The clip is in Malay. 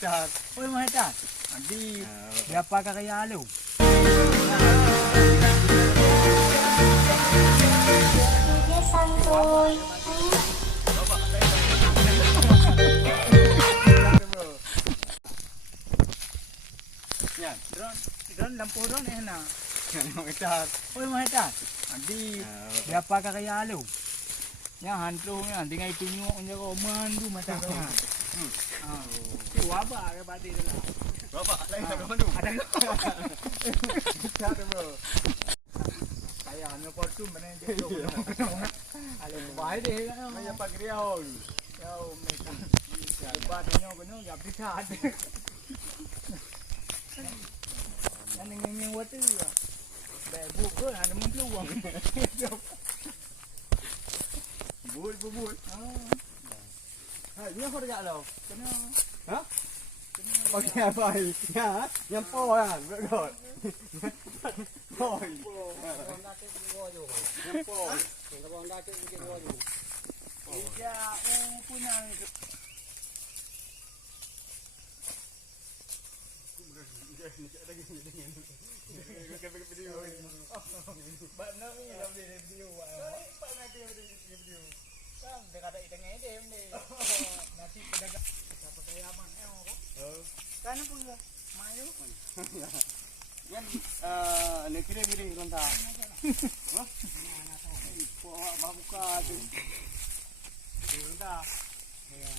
Mahtar. Oh, mahal. Di berapa kakak lu? Dia santuy. Yan. Drone lampu drone enak. Mahtar. Oh, mahal. Di berapa kakak lu? Yang hantunya dengan itu nyoknya kau mandu mata kau. Tu apa ke padi tu lah? Bapak, lain tak mandu. Ada kau. Tak ada bro. Saya hanya portu mana je tu. Alah, baik deh. Maya pak dia hol. Kau macam lepas nyok nyok gak bisa ada. Yang ngeng water. Bebu ke ada mengkeluang. Bul. Hai, ni apa dekat lo? Kena. Ha? Okey apa ni? Ya, yang po kan. Betul. Poi. Yang po. Ija punya Bạn nó mới làm gì video vậy? Bạn này video video. Kan dekat ada idangnya dia ni. Nasi pedagang. Siapa kaya aman kok? Kan apa ya? Mayu. Yan ni kira lonta. Hah? Po mabuka tu. Lonta. Ya.